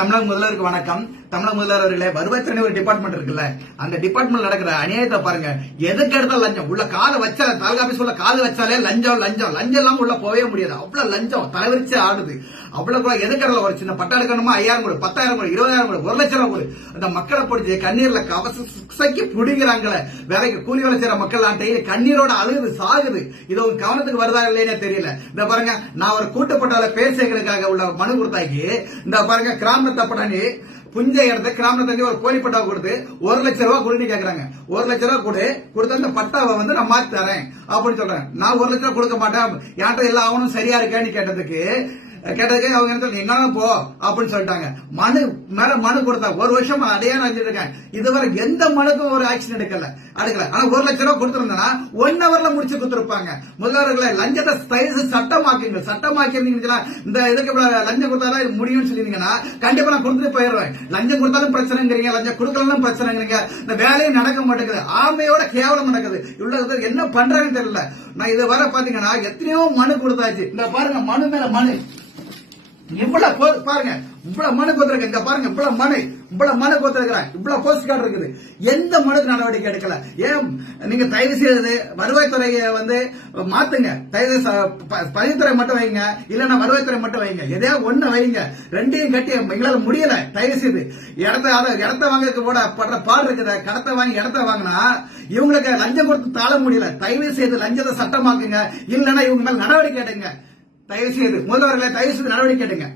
தமிழக முதல்வருக்கு வணக்கம். தமிழக முதல்வர் அவர்களே வருவாய்த்துறை ஒரு டிபார்ட்மெண்ட் இருக்குல்ல அந்த டிபார்ட்மெண்ட் நடக்கிற அநியாயத்தை பாருங்க. எதுக்கு எடுத்தாலும் லஞ்சம். உள்ள காலை வச்சா தாலுகா ஆபீஸ் உள்ள கால் வச்சாலே லஞ்சம் லஞ்சம். லஞ்சம் எல்லாம் உள்ள போகவே முடியாது. அவ்வளவு லஞ்சம். தலைவரிச்சு ஆடுது. அவ்வளவு கூட எதுக்கு ஒரு சின்ன பட்டா எடுக்கணுமா? ஐயாயிரம் கூட பத்தாயிரம் கூட இருபதாயிரம் கூட ஒரு லட்சம் ரூபாய் கூட. அந்த மக்களை பிடிச்சி கண்ணீர்ல கவசைக்கு புடிங்கிறாங்களே. வேலைக்கு கூலி வேலை செய்யற மக்கள் டெய்லி கண்ணீரோட அழுகுது சாகுது. இது உங்க கவனத்துக்கு வருதா இல்லையே தெரியல. இந்த பாருங்க நான் ஒரு கூட்டப்பட்டால பேர் உள்ள மனு கொடுத்தாக்கி இந்த பாருங்க கிராம தப்படானி புஞ்ச இடத்த கிராமத்தை தண்ணி ஒரு கோழி பட்டா கொடுத்து ஒரு லட்சம் ரூபா கொடுன்னு கேக்குறாங்க. ஒரு லட்சம் ரூபா கொடு கொடுத்த அந்த பட்டாவை வந்து நான் மாத்தி தரேன் அப்படின்னு சொல்றேன் நான் ஒரு லட்சம் ரூபா கொடுக்க மாட்டேன். என்கிட்ட எல்லா அவனும் சரியா இருக்கேன்னு கேட்டதுக்கு கேட்டதுக்கு அவங்க இடத்துல என்னங்க போ அப்படின்னு சொல்லிட்டாங்க. மனு மேல மனு கொடுத்தா ஒரு வருஷம் அடையா நான் இருக்கேன். இதுவரை எந்த மனுக்கும் ஒரு ஆக்ஷன் எடுக்கல எடுக்கல. ஆனா ஒரு லட்சம் ரூபாய் கொடுத்துருந்தேன்னா ஒன் ஹவர்ல முடிச்சு கொடுத்துருப்பாங்க. முதல்வர்களை லஞ்சத்தை சைஸ் சட்டமாக்குங்க. சட்டமாக்கிருந்தீங்கன்னா இந்த இதுக்கு லஞ்சம் கொடுத்தாதான் முடியும்னு சொல்லிருந்தீங்கன்னா கண்டிப்பா நான் கொடுத்துட்டு போயிடுவேன். லஞ்சம் கொடுத்தாலும் பிரச்சனைங்கிறீங்க லஞ்சம் கொடுக்கலாம் பிரச்சனைங்கிறீங்க. இந்த வேலையும் நடக்க மாட்டேங்குது. ஆமையோட கேவலம் நடக்குது. இவ்வளவு என்ன பண்றாங்கன்னு தெரியல. நான் இது வர பாத்தீங்கன்னா எத்தனையோ மனு கொடுத்தாச்சு. இந்த பாருங்க மனு மேல மனு. இவ்வளவு பாருங்க இவ்வளவு மனு கொடுத்துருக்க இங்க பாருங்க இவ்வளவு மனு. இவ்வளவு மனு கொடுத்துருக்கிறேன் இவ்வளவு போஸ்ட் கார்டு இருக்குது. எந்த மனுக்கு நடவடிக்கை எடுக்கல? ஏன் நீங்க தயவு செய்யறது வருவாய்த்துறையை வந்து மாத்துங்க. தயவு ப- பதிவுத்துறை மட்டும் வைங்க. இல்லன்னா வருவாய்த்துறை மட்டும் வைங்க. எதையா ஒண்ணு வைங்க. ரெண்டையும் கட்டி எங்களால முடியல. தயவு செய்து. இடத்த அதை இடத்த வாங்க கூட படுற பாடு இருக்குது. கடத்தை வாங்கி இடத்த வாங்கினா இவங்களுக்கு லஞ்சம் கொடுத்து தாழ முடியல. தயவு செய்து லஞ்சத்தை சட்டமாக்குங்க. இல்லைன்னா இவங்க மேல நடவடிக்கை எடுங்க. தயவு செய்து முதல்வர்களை தயவு செய்து நடவடிக்கை எடுங்க.